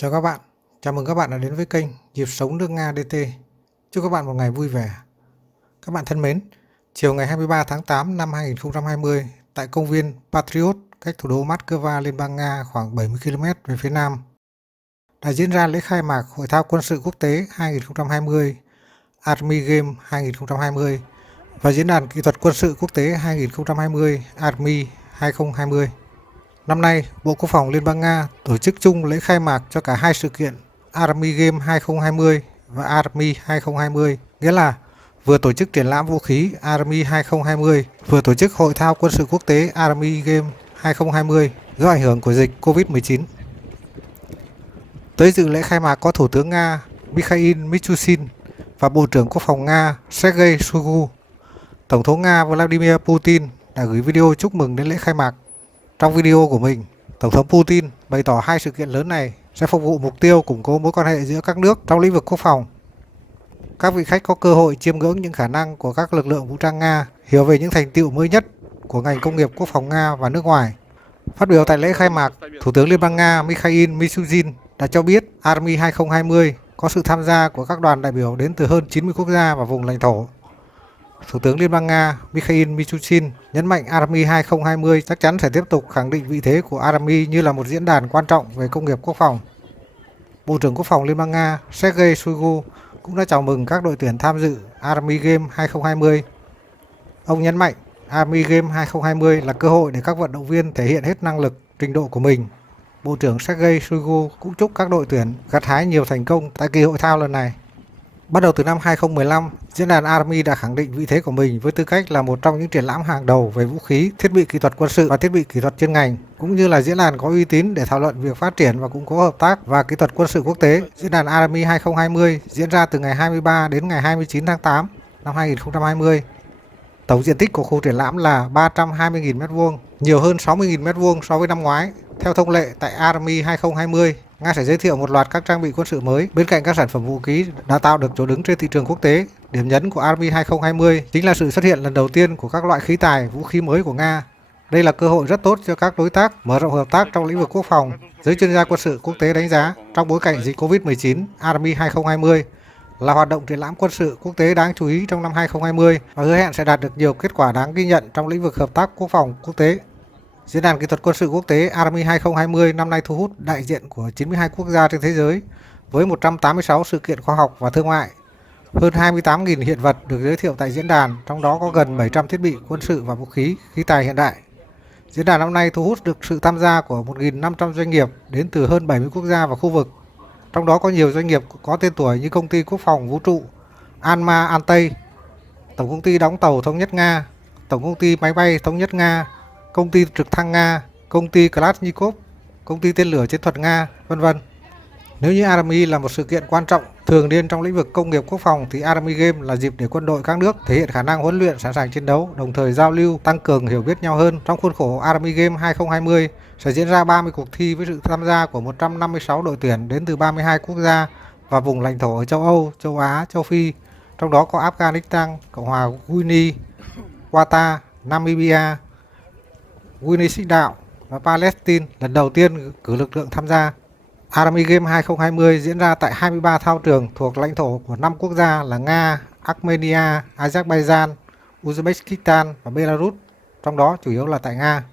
Chào các bạn, chào mừng các bạn đã đến với kênh Nhịp sống nước Nga DT. Chúc các bạn một ngày vui vẻ. Các bạn thân mến, chiều ngày 23 tháng 8 năm 2020 tại công viên Patriot cách thủ đô Moscow, Liên bang Nga khoảng 70 km về phía nam đã diễn ra lễ khai mạc Hội thao quân sự quốc tế 2020 Army Game 2020 và Diễn đàn kỹ thuật quân sự quốc tế 2020 Army 2020. Năm nay, Bộ Quốc phòng Liên bang Nga tổ chức chung lễ khai mạc cho cả hai sự kiện Army Game 2020 và Army 2020, nghĩa là vừa tổ chức triển lãm vũ khí Army 2020, vừa tổ chức hội thao quân sự quốc tế Army Game 2020 do ảnh hưởng của dịch Covid-19. Tới dự lễ khai mạc có Thủ tướng Nga Mikhail Mishustin và Bộ trưởng Quốc phòng Nga Sergei Shoigu. Tổng thống Nga Vladimir Putin đã gửi video chúc mừng đến lễ khai mạc. Trong video của mình, Tổng thống Putin bày tỏ hai sự kiện lớn này sẽ phục vụ mục tiêu củng cố mối quan hệ giữa các nước trong lĩnh vực quốc phòng. Các vị khách có cơ hội chiêm ngưỡng những khả năng của các lực lượng vũ trang Nga, hiểu về những thành tựu mới nhất của ngành công nghiệp quốc phòng Nga và nước ngoài. Phát biểu tại lễ khai mạc, Thủ tướng Liên bang Nga Mikhail Mishustin đã cho biết Army 2020 có sự tham gia của các đoàn đại biểu đến từ hơn 90 quốc gia và vùng lãnh thổ. Thủ tướng Liên bang Nga Mikhail Mishustin nhấn mạnh Army 2020 chắc chắn sẽ tiếp tục khẳng định vị thế của Army như là một diễn đàn quan trọng về công nghiệp quốc phòng. Bộ trưởng Quốc phòng Liên bang Nga Sergei Shoigu cũng đã chào mừng các đội tuyển tham dự Army Game 2020. Ông nhấn mạnh Army Game 2020 là cơ hội để các vận động viên thể hiện hết năng lực, trình độ của mình. Bộ trưởng Sergei Shoigu cũng chúc các đội tuyển gặt hái nhiều thành công tại kỳ hội thao lần này. Bắt đầu từ năm 2015, diễn đàn Army đã khẳng định vị thế của mình với tư cách là một trong những triển lãm hàng đầu về vũ khí, thiết bị kỹ thuật quân sự và thiết bị kỹ thuật chuyên ngành, cũng như là diễn đàn có uy tín để thảo luận việc phát triển và củng cố hợp tác và kỹ thuật quân sự quốc tế. Diễn đàn Army 2020 diễn ra từ ngày 23 đến ngày 29 tháng 8 năm 2020. Tổng diện tích của khu triển lãm là 320.000 m², nhiều hơn 60.000 m² so với năm ngoái. Theo thông lệ tại Army 2020, Nga sẽ giới thiệu một loạt các trang bị quân sự mới bên cạnh các sản phẩm vũ khí đã tạo được chỗ đứng trên thị trường quốc tế. Điểm nhấn của Army 2020 chính là sự xuất hiện lần đầu tiên của các loại khí tài, vũ khí mới của Nga. Đây là cơ hội rất tốt cho các đối tác mở rộng hợp tác trong lĩnh vực quốc phòng. Giới chuyên gia quân sự quốc tế đánh giá, trong bối cảnh dịch Covid-19, Army 2020 là hoạt động triển lãm quân sự quốc tế đáng chú ý trong năm 2020 và hứa hẹn sẽ đạt được nhiều kết quả đáng ghi nhận trong lĩnh vực hợp tác quốc phòng quốc tế. Diễn đàn kỹ thuật quân sự quốc tế Army 2020 năm nay thu hút đại diện của 92 quốc gia trên thế giới với 186 sự kiện khoa học và thương mại. Hơn 28.000 hiện vật được giới thiệu tại diễn đàn, trong đó có gần 700 thiết bị quân sự và vũ khí, khí tài hiện đại. Diễn đàn năm nay thu hút được sự tham gia của 1.500 doanh nghiệp đến từ hơn 70 quốc gia và khu vực. Trong đó có nhiều doanh nghiệp có tên tuổi như Công ty Quốc phòng Vũ trụ Alma Antey, Tổng công ty đóng tàu Thống nhất Nga, Tổng công ty máy bay Thống nhất Nga, Công ty trực thăng Nga, Công ty Kalashnikov, Công ty tên lửa chiến thuật Nga, vân vân. Nếu như Army là một sự kiện quan trọng thường niên trong lĩnh vực công nghiệp quốc phòng thì Army Game là dịp để quân đội các nước thể hiện khả năng huấn luyện sẵn sàng chiến đấu, đồng thời giao lưu, tăng cường hiểu biết nhau hơn. Trong khuôn khổ Army Game 2020 sẽ diễn ra 30 cuộc thi với sự tham gia của 156 đội tuyển đến từ 32 quốc gia và vùng lãnh thổ ở châu Âu, châu Á, châu Phi, trong đó có Afghanistan, Cộng hòa Guinea, Qatar, Namibia, Guinea Xích Đạo và Palestine lần đầu tiên cử lực lượng tham gia. Army Game 2020 diễn ra tại 23 thao trường thuộc lãnh thổ của 5 quốc gia là Nga, Armenia, Azerbaijan, Uzbekistan và Belarus, trong đó chủ yếu là tại Nga.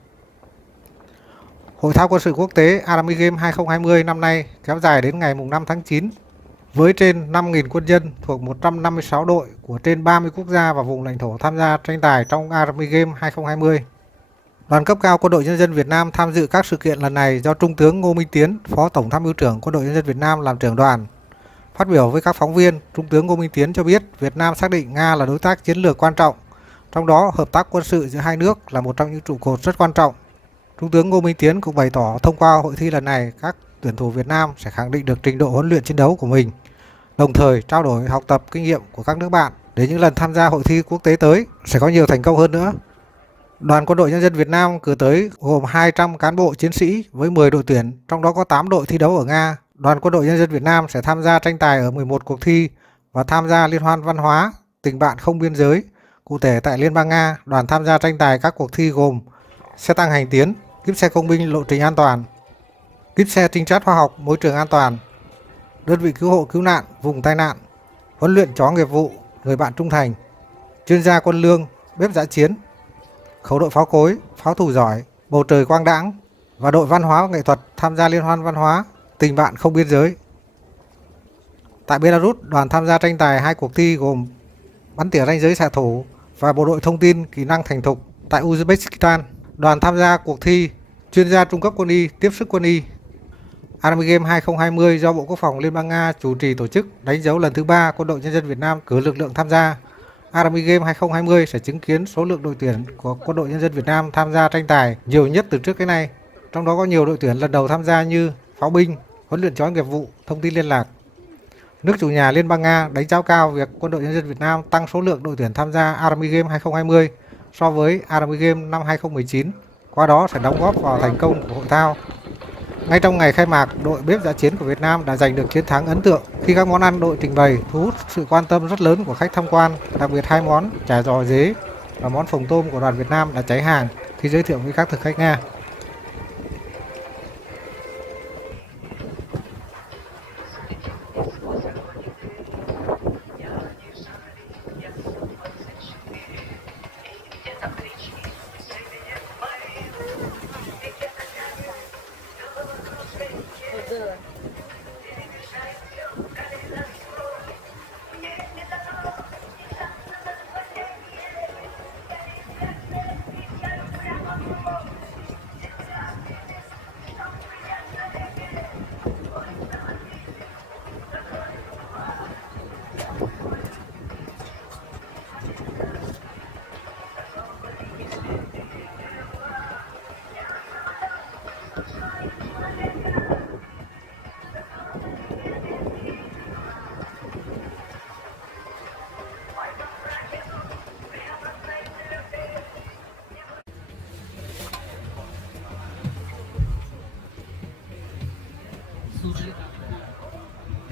Hội thao quân sự quốc tế Army Game 2020 năm nay kéo dài đến ngày 5 tháng 9 với trên 5.000 quân nhân thuộc 156 đội của trên 30 quốc gia và vùng lãnh thổ tham gia tranh tài trong Army Game 2020. Đoàn cấp cao Quân đội Nhân dân Việt Nam tham dự các sự kiện lần này do Trung tướng Ngô Minh Tiến, Phó Tổng tham mưu trưởng Quân đội Nhân dân Việt Nam làm trưởng đoàn. Phát biểu với các phóng viên, Trung tướng Ngô Minh Tiến cho biết Việt Nam xác định Nga là đối tác chiến lược quan trọng, trong đó hợp tác quân sự giữa hai nước là một trong những trụ cột rất quan trọng. Trung tướng Ngô Minh Tiến cũng bày tỏ thông qua hội thi lần này các tuyển thủ Việt Nam sẽ khẳng định được trình độ huấn luyện chiến đấu của mình, đồng thời trao đổi học tập kinh nghiệm của các nước bạn để những lần tham gia hội thi quốc tế tới sẽ có nhiều thành công hơn nữa. Đoàn Quân đội Nhân dân Việt Nam cử tới gồm 200 cán bộ chiến sĩ với 10 đội tuyển, trong đó có 8 đội thi đấu ở Nga. Đoàn Quân đội Nhân dân Việt Nam sẽ tham gia tranh tài ở 11 cuộc thi và tham gia liên hoan văn hóa, tình bạn không biên giới. Cụ thể tại Liên bang Nga, đoàn tham gia tranh tài các cuộc thi gồm xe tăng hành tiến, kíp xe công binh lộ trình an toàn, kíp xe trinh sát khoa học môi trường an toàn, đơn vị cứu hộ cứu nạn vùng tai nạn, huấn luyện chó nghiệp vụ, người bạn trung thành, chuyên gia quân lương, bếp dã chiến, khẩu đội pháo cối, pháo thủ giỏi, bầu trời quang đãng và đội văn hóa và nghệ thuật tham gia liên hoan văn hóa tình bạn không biên giới. Tại Belarus, đoàn tham gia tranh tài 2 cuộc thi gồm bắn tỉa ranh giới xạ thủ và bộ đội thông tin kỹ năng thành thục. Tại Uzbekistan, đoàn tham gia cuộc thi chuyên gia trung cấp quân y tiếp sức quân y. Army Game 2020 do Bộ Quốc phòng Liên bang Nga chủ trì tổ chức, đánh dấu lần thứ 3 Quân đội Nhân dân Việt Nam cử lực lượng tham gia. Army Game 2020 sẽ chứng kiến số lượng đội tuyển của Quân đội Nhân dân Việt Nam tham gia tranh tài nhiều nhất từ trước đến nay. Trong đó có nhiều đội tuyển lần đầu tham gia như pháo binh, huấn luyện chó nghiệp vụ, thông tin liên lạc. Nước chủ nhà Liên bang Nga đánh giá cao việc Quân đội Nhân dân Việt Nam tăng số lượng đội tuyển tham gia Army Game 2020 so với Army Game năm 2019, qua đó sẽ đóng góp vào thành công của hội thao. Ngay trong ngày khai mạc, đội bếp dã chiến của Việt Nam đã giành được chiến thắng ấn tượng khi các món ăn đội trình bày thu hút sự quan tâm rất lớn của khách tham quan, đặc biệt 2 món chả giò dế và món phồng tôm của đoàn Việt Nam đã cháy hàng khi giới thiệu với các thực khách Nga.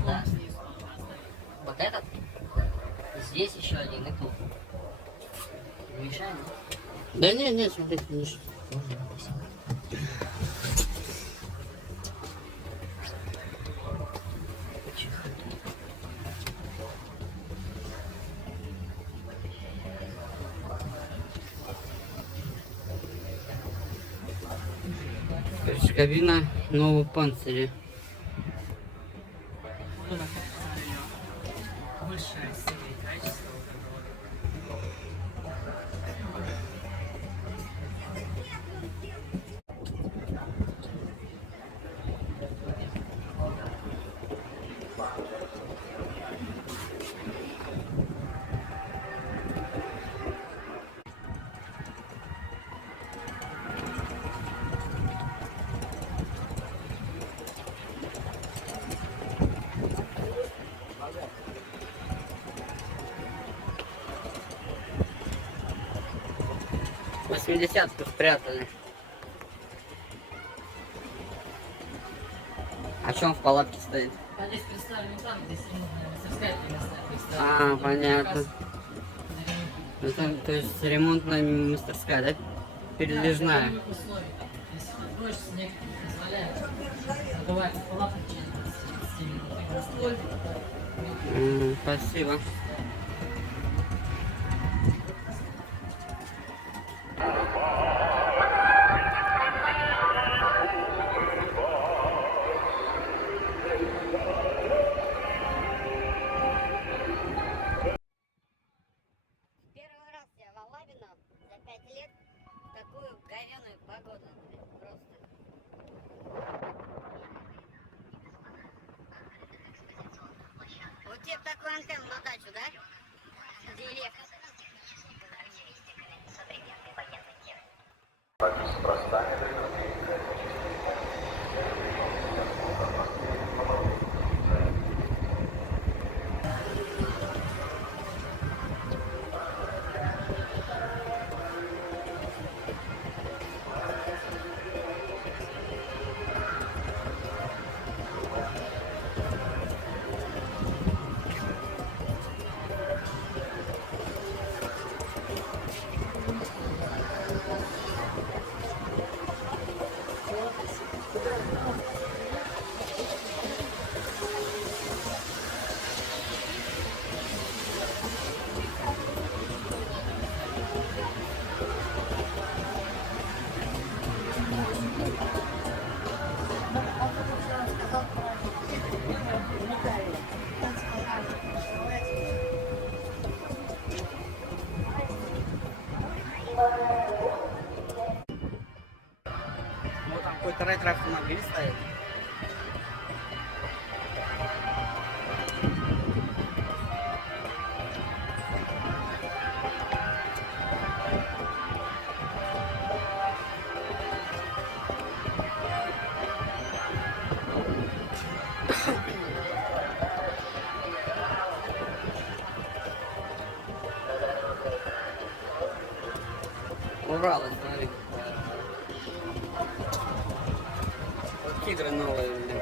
Да. Вот этот. Здесь еще один и тут. Мешаем? Да не, смотри, не мешай. Кабина нового панциря. Восьмидесятку спрятали. А что он в палатке стоит? А здесь представлен там, здесь ремонтная мастерская местная. Понятно. Это, то есть ремонтная мастерская, да? Передвижная. Условия. Если дождь, снег не позволяет. Бывает палатка Спасибо. Первый раз я в Алабино за 5 лет в такую говяную погоду. Просто. Вот тебе такой антенн на дачу, да? Директ. ретро-автомобиль стоит. Урал, смотри. Вот тигры новые, блин.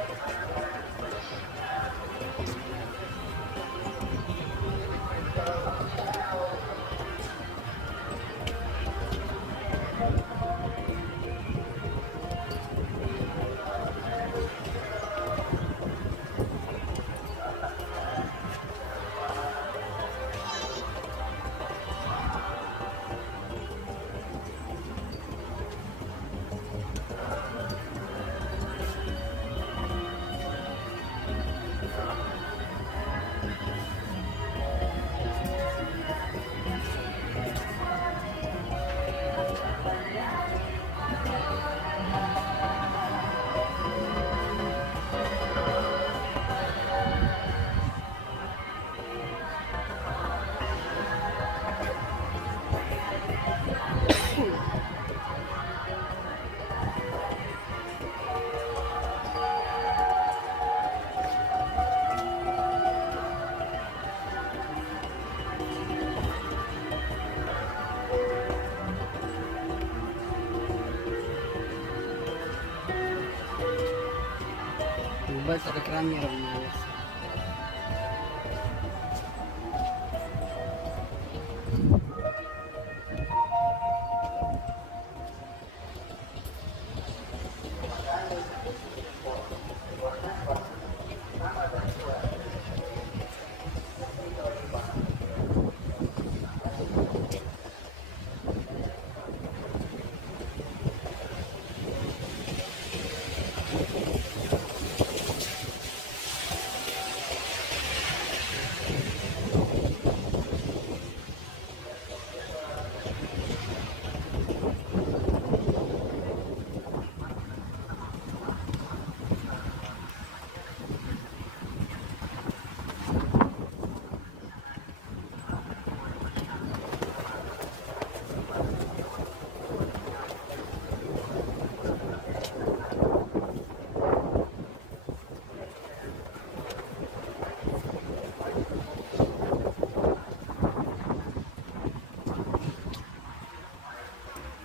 Бета-рекламированная версия.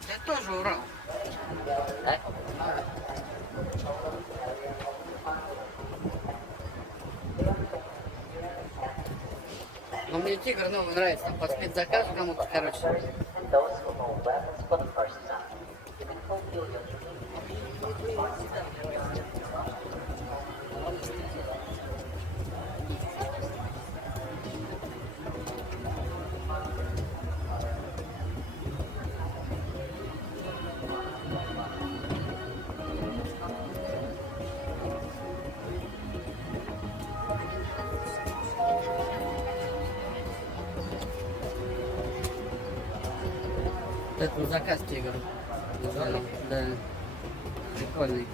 Это тоже Урал. Да? Но мне тигр новый нравится, там по спецзаказу кому-то, короче. Those who know weapons for the first time. You can fulfill your dreams. Это на заказ тигр. Да. Прикольный.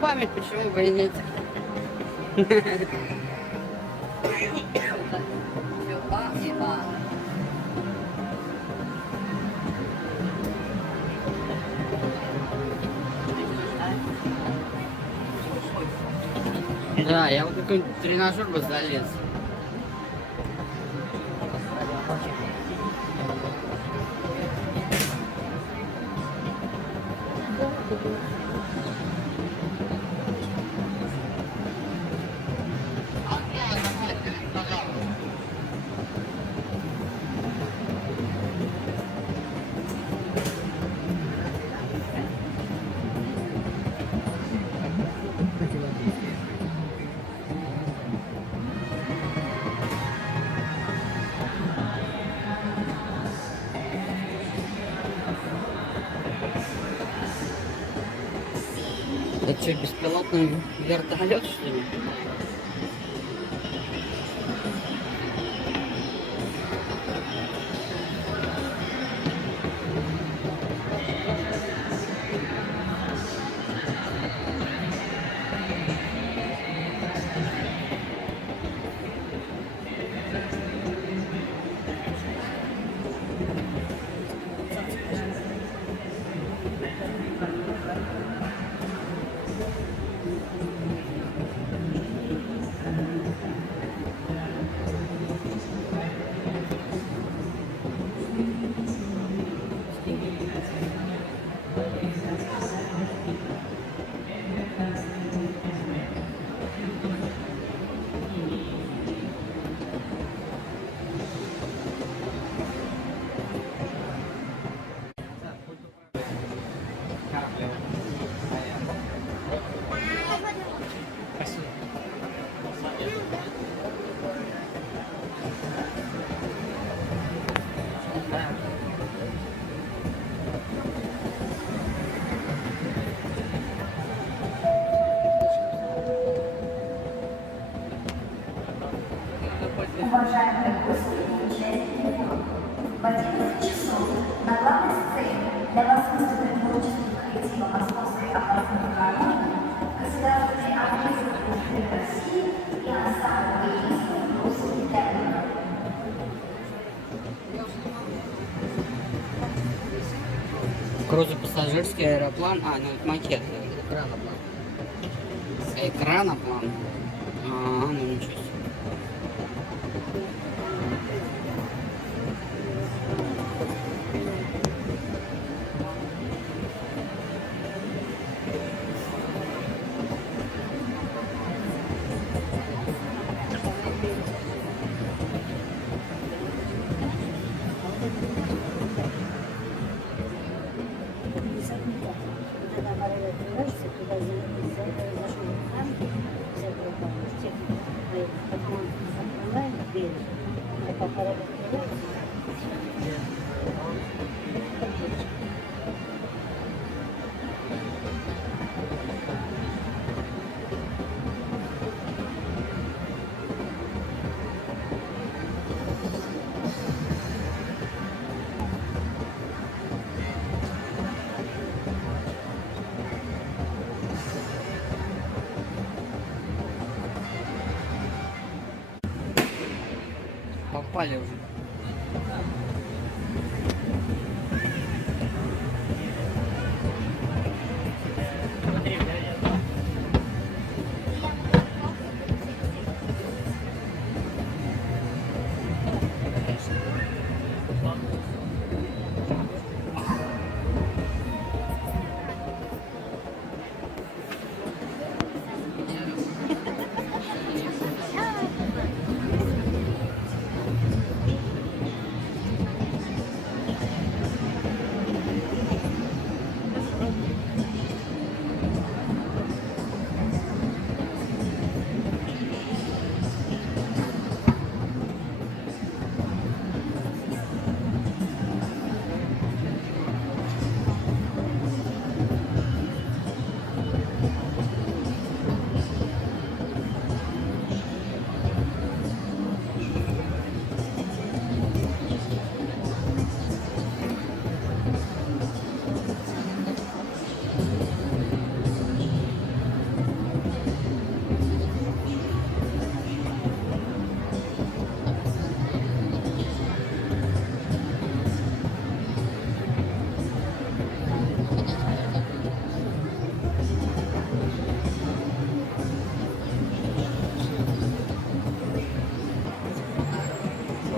память, почему бы и нет. Чупа и ба. Да, я вот какой-нибудь тренажер бы залез. Это что, беспилотный вертолет, что ли? Уважаемые гости и участники, в 11 часов на главной сцене для вас выступит творческий коллектива Московской областной филармонии, Государственной оркестр России и ансамбль воинственных русских терминов. Грузопассажирский аэроплан. А, ну это макет. Экраноплан. А, ну ничего себе. Попали уже.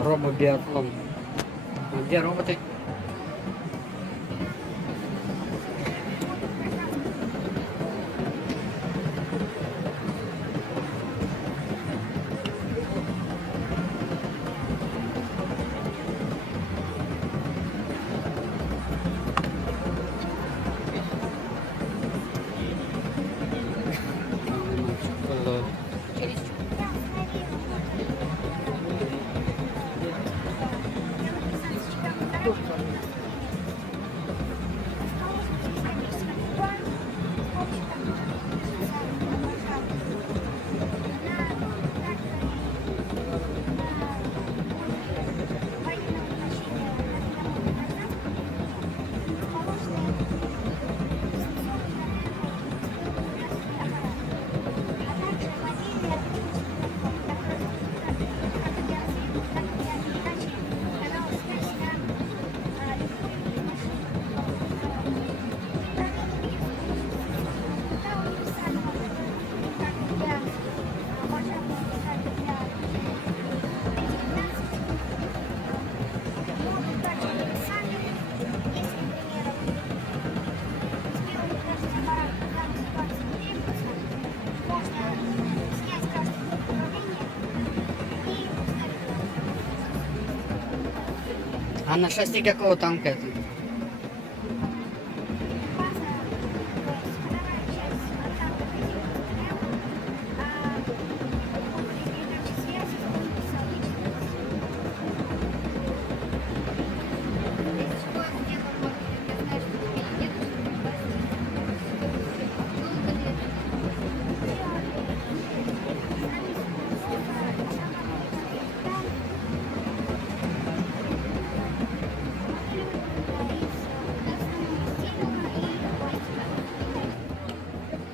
робобиатлон. А где роботы? А на шасси какого танка это?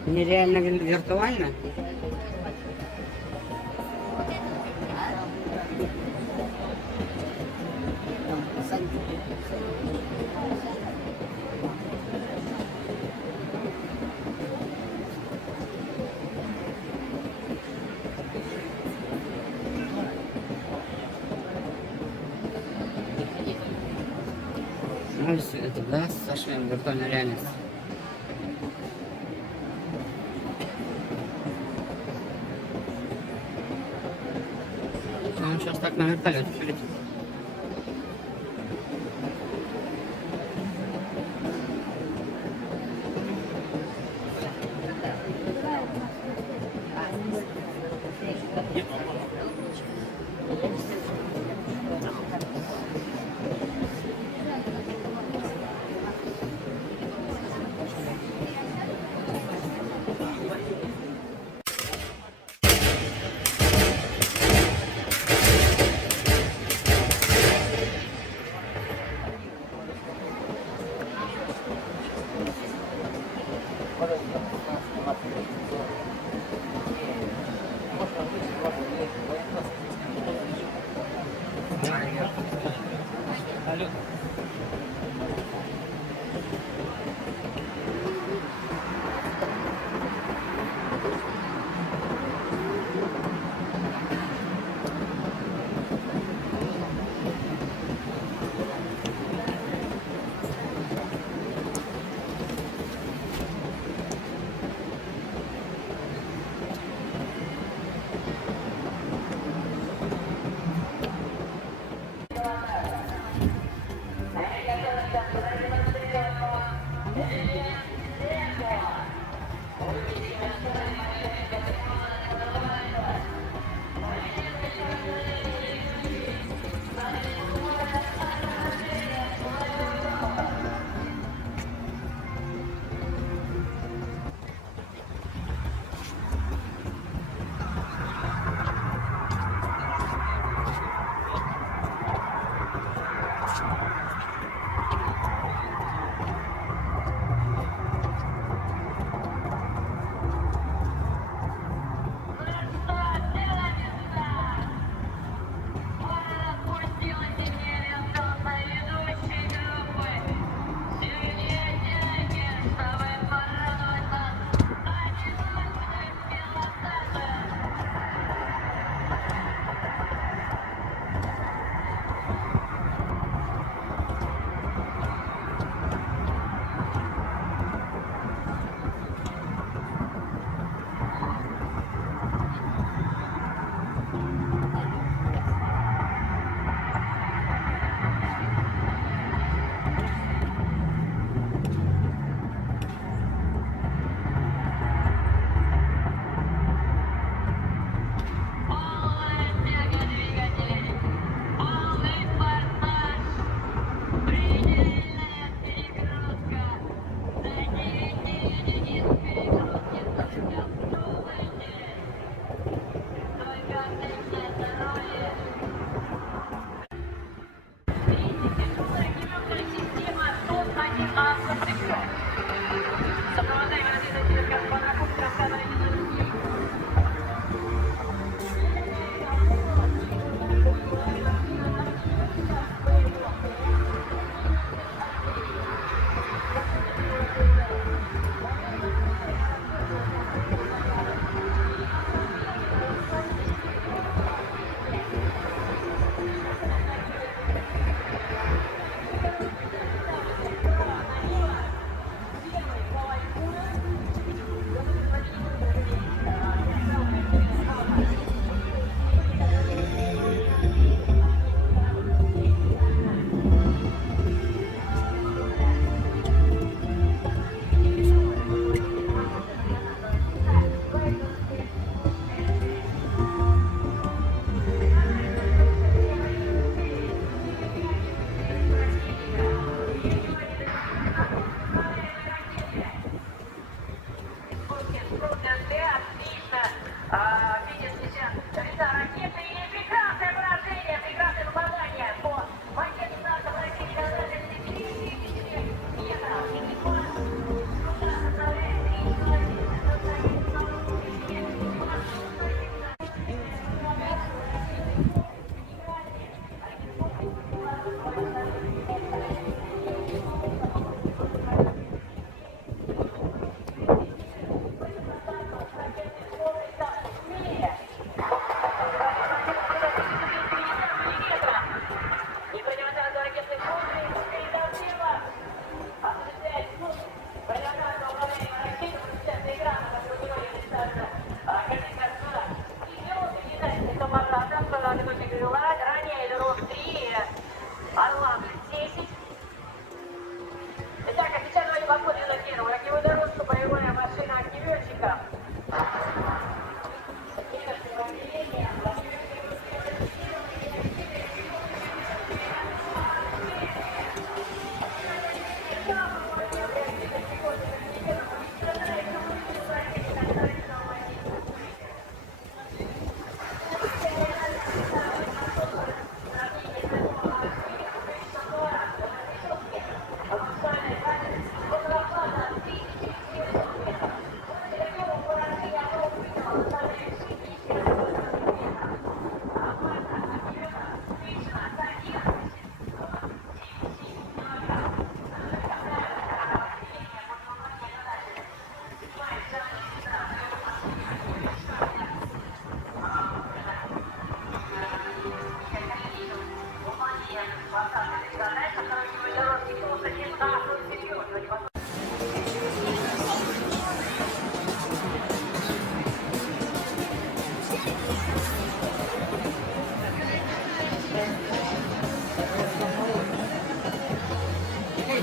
Нереально виртуально? Ну, это да, Саша, виртуальная реальность. Он сейчас так на вертолете полетит.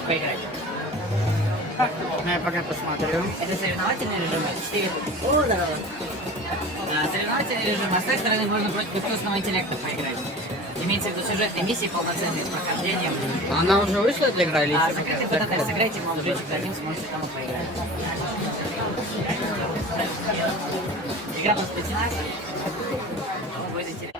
Поиграть. Ну, я пока посмотрю. Это соревновательный режим, это 4. О, да. Соревновательный режим, а с той стороны можно против искусственного интеллекта поиграть. Имеется в виду сюжетные миссии полноценные с прохождением. Она уже вышла для игры или еще Закрытый пока? бета-тест, сыграйте в молодежечек один, сможете кому поиграть. Игра посвящена. Выйдете.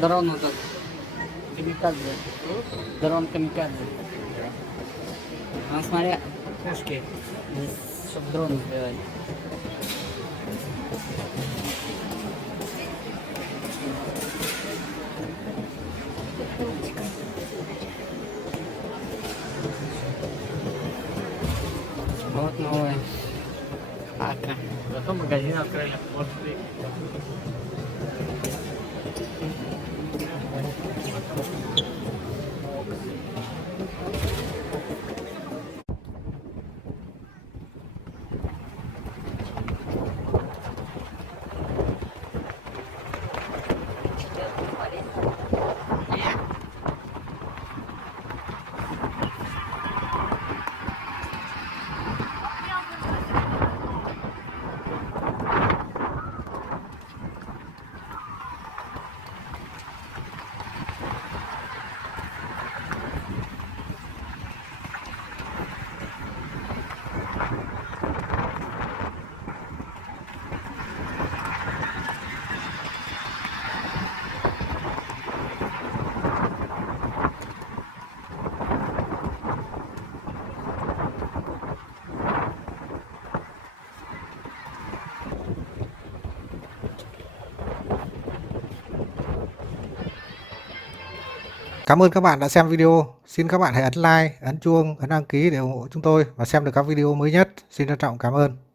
Дрон этот. Камикадзе. Дрон камикадзе. Ну, смотря, пушки. Чтобы дрон сбивать. Вот новый. Ака. Зато магазин открыли. Вот ты. Cảm ơn các bạn đã xem video. Xin các bạn hãy ấn like, ấn chuông, ấn đăng ký để ủng hộ chúng tôi và xem được các video mới nhất. Xin trân trọng cảm ơn.